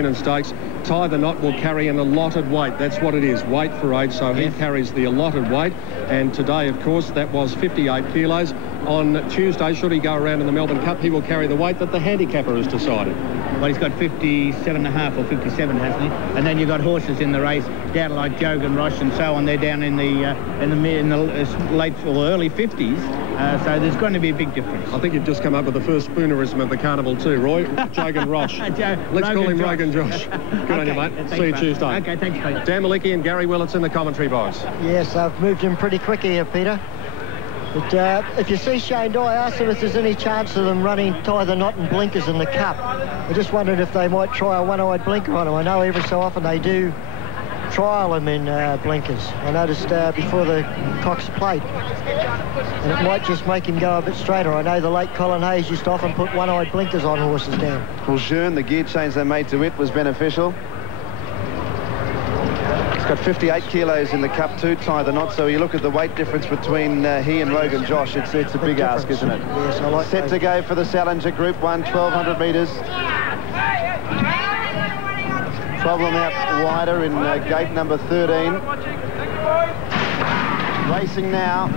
McKinnon Stakes. Tie the Knot will carry an allotted weight. That's what it is, weight for age. So he carries the allotted weight. And today, of course, that was 58 kilos. On Tuesday, should he go around in the Melbourne Cup, he will carry the weight that the handicapper has decided. Well, he's got 57.5 or 57, hasn't he? And then you've got horses in the race down like Jogan Roche and so on. They're down in the late or early 50s. So there's going to be a big difference. I think you've just come up with the first spoonerism of the carnival too, Roy. Jogan Roche. Let's call him Rogan Josh. Good on you, mate. See you Tuesday. Okay, thanks, Peter. Dan Malicki and Gary Willits in the commentary box. Yes, I've moved him pretty quick here, Peter. But if you see Shane Dye, ask him if there's any chance of them running Tie the Knot and blinkers in the Cup. I just wondered if they might try a one-eyed blinker on him. I know every so often they do trial him in blinkers. I noticed before the Cox Plate. And it might just make him go a bit straighter. I know the late Colin Hayes used to often put one-eyed blinkers on horses down. Well, Jeune, the gear change they made to it was beneficial. Got 58 kilos in the Cup too, Tie the Knot, so you look at the weight difference between he and Rogan Josh, it's a big ask, isn't it? Yes, I like Set to go for the Salinger Group 1, 1,200 metres. Problem out wider in gate number 13. Racing now.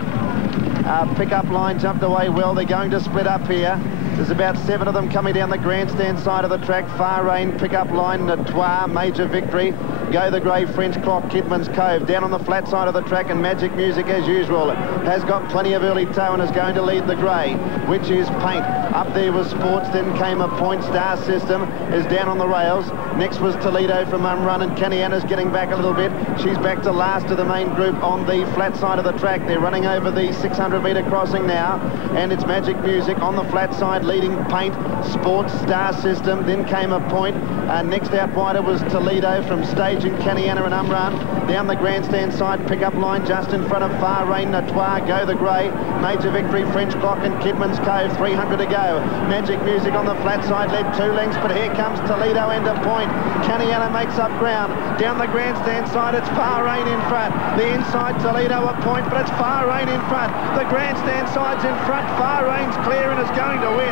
Pickup line jumped away well. They're going to split up here. There's about 7 of them coming down the grandstand side of the track. Far Rain, Pickup Line, Natois, Major Victory. Go the Grey, French Clock, Kidman's Cove. Down on the flat side of the track, and Magic Music as usual. Has got plenty of early toe and is going to lead the Grey, which is Paint. Up there was Sports, then came a Point. Star System is down on the rails. Next was Toledo from Run, and Canniana's getting back a little bit. She's back to last of the main group on the flat side of the track. They're running over the 600-metre crossing now, and it's Magic Music on the flat side leading Paint, Sports, Star System, then came a Point. Next out wider was Toledo from Staging, Canniana and Umran. Down the grandstand side, Pickup Line just in front of Far Rain, Natois, Go the Grey, Major Victory, French Clock and Kidman's Cove, 300 to go. Magic Music on the flat side led 2 lengths, but here comes Toledo and a Point. Canniana makes up ground. Down the grandstand side, it's Far Rain in front. The inside, Toledo a Point, but it's Far Rain in front. The grandstand side's in front. Far Rain's clear and is going to win.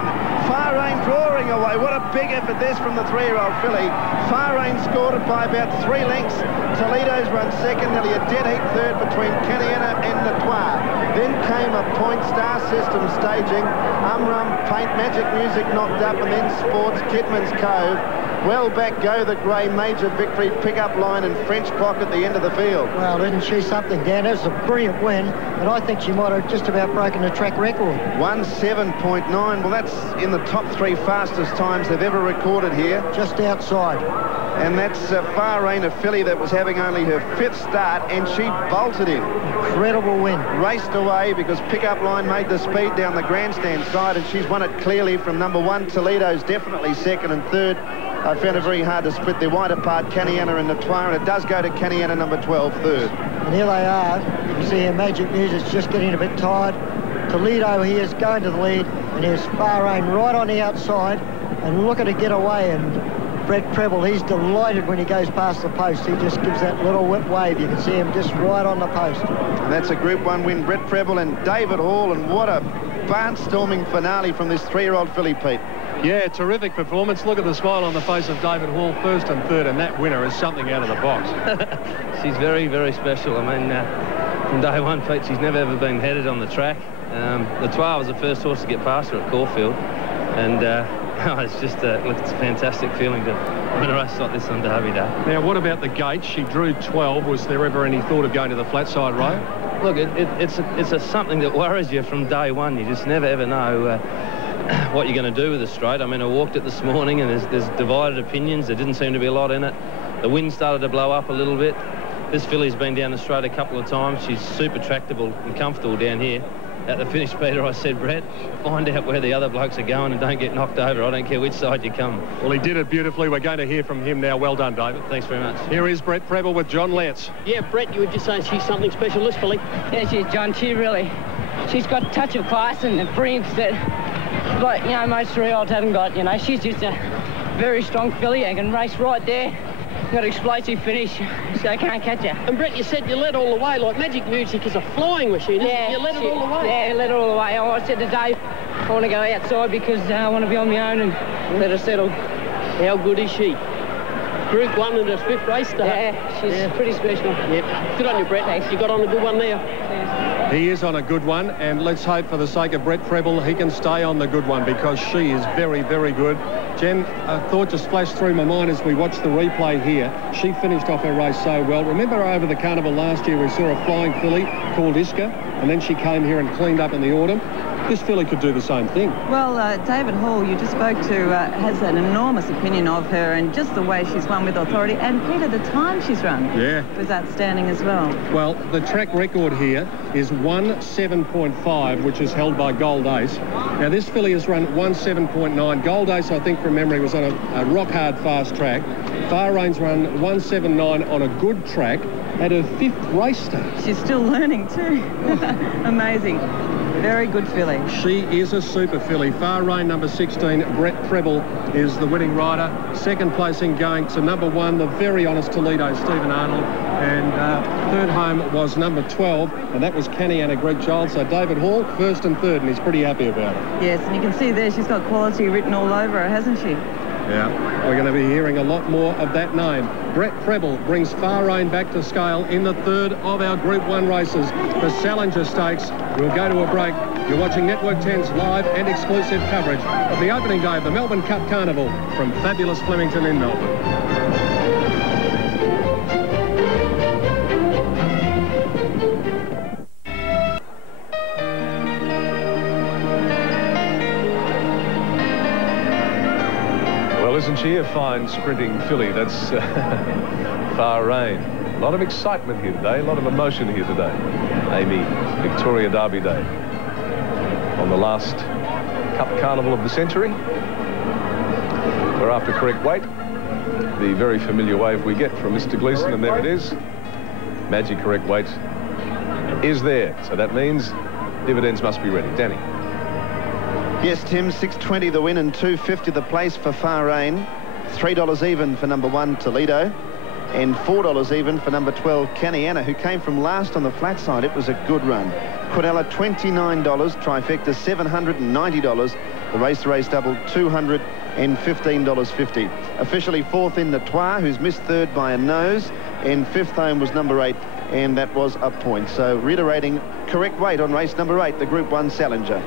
Far Rain drawing away. What a big effort this from the 3-year-old filly. Far Rain scored it by about 3 lengths. Toledo's run second, nearly a dead heat third between Canniana and Natois. Then came a Point, Star System Staging, Paint, Magic Music knocked up, and then Sports, Kidman's Cove. Well back go the Grey, Major Victory, Pickup Line and French Clock at the end of the field. Well, isn't she something, Dan? It was a brilliant win, and I think she might have just about broken the track record. 1:07.9. Well, that's in the top 3 fastest times they've ever recorded here. Just outside. And that's Far Rain, a filly that was having only her 5th start, and she bolted in. Incredible win. Raced away because Pickup Line made the speed down the grandstand side, and she's won it clearly from number 1. Toledo's definitely second, and third, I found it very hard to split. They're wide apart, Canniana and Natois, and it does go to Canniana number 12, third. And here they are. You can see here Magic Music's just getting a bit tired. Toledo here is going to the lead, and here's Far Rain right on the outside, and looking to get away. And Brett Preble, he's delighted when he goes past the post. He just gives that little whip wave. You can see him just right on the post. And that's a Group 1 win, Brett Preble and David Hall, and what a barnstorming finale from this 3-year-old filly, Pete. Yeah, terrific performance. Look at the smile on the face of David Hall, first and third, and that winner is something out of the box. She's very, very special. I mean, from day one, Pete, she's never ever been headed on the track. The 12 was the first horse to get past her at Caulfield, and it's just look, it's a fantastic feeling to win a race like this on Derby Day. Now, what about the gate? She drew 12. Was there ever any thought of going to the flat side row? Look, it's something that worries you from day one. You just never ever know what you're going to do with the straight. I mean, I walked it this morning, and there's divided opinions. There didn't seem to be a lot in it. The wind started to blow up a little bit. This filly's been down the straight a couple of times. She's super tractable and comfortable down here. At the finish, Peter, I said, Brett, find out where the other blokes are going and don't get knocked over. I don't care which side you come. Well, he did it beautifully. We're going to hear from him now. Well done, David. Thanks very much. Here is Brett Preble with John Letts. Yeah, Brett, you were just saying she's something special, this filly. Yeah, she's, John. She's got a touch of class and the brilliance that, like, you know, most 3-year-olds haven't got. You know, she's just a very strong filly and can race right there. Got an explosive finish, so I can't catch her. And Brett, you said you led all the way, like Magic Music is a flying machine, yeah, you led it all the way. Yeah, led it all the way. I said to Dave, I want to go outside because I want to be on my own and let her settle. How good is she? Group 1 in his 5th race today. Yeah, she's pretty special. Yep. Good on you, Brett. Thanks. You got on a good one there. He is on a good one, and let's hope for the sake of Brett Preble he can stay on the good one, because she is very, very good. Jen, a thought just flashed through my mind as we watched the replay here. She finished off her race so well. Remember over the carnival last year we saw a flying filly called Iska, and then she came here and cleaned up in the autumn. This filly could do the same thing. Well, David Hall, you just spoke to, has an enormous opinion of her and just the way she's won with authority. And Peter, the time she's run was outstanding as well. Well, the track record here is 1:7.5, which is held by Gold Ace. Now, this filly has run 1:7.9. Gold Ace, I think from memory, was on a rock-hard fast track. Far Rain's run 1:7.9 on a good track at her 5th race start. She's still learning too. Amazing. Very good filly. She is a super filly. Far Rain, number 16, Brett Preble, is the winning rider. Second placing going to number 1, the very honest Toledo, Stephen Arnold. And third home was number 12, and that was Canny Anna Greg Giles. So David Hall, 1st and 3rd, and he's pretty happy about it. Yes, and you can see there she's got quality written all over her, hasn't she? Yeah, we're going to be hearing a lot more of that name. Brett Preble brings Far Rain back to scale in the 3rd of our Group 1 races, the Salinger Stakes. We'll go to a break. You're watching Network 10's live and exclusive coverage of the opening day of the Melbourne Cup Carnival from fabulous Flemington in Melbourne. Isn't she a fine sprinting filly? That's Far Rain. A lot of excitement here today, a lot of emotion here today. Amy, Victoria Derby Day. On the last Cup Carnival of the century. We're after correct weight. The very familiar wave we get from Mr. Gleeson, and there it is. Magic correct weight is there. So that means dividends must be ready. Danny. Yes, Tim, 6.20 the win and 2.50 the place for Far Rain. $3 even for number 1, Toledo. And $4 even for number 12, Canny Anna, who came from last on the flat side. It was a good run. Quadella, $29. Trifecta, $790. The race double, $215.50. Officially 4th in Natois, who's missed 3rd by a nose. And 5th home was number 8, and that was a point. So reiterating correct weight on race number 8, the Group 1 Salinger.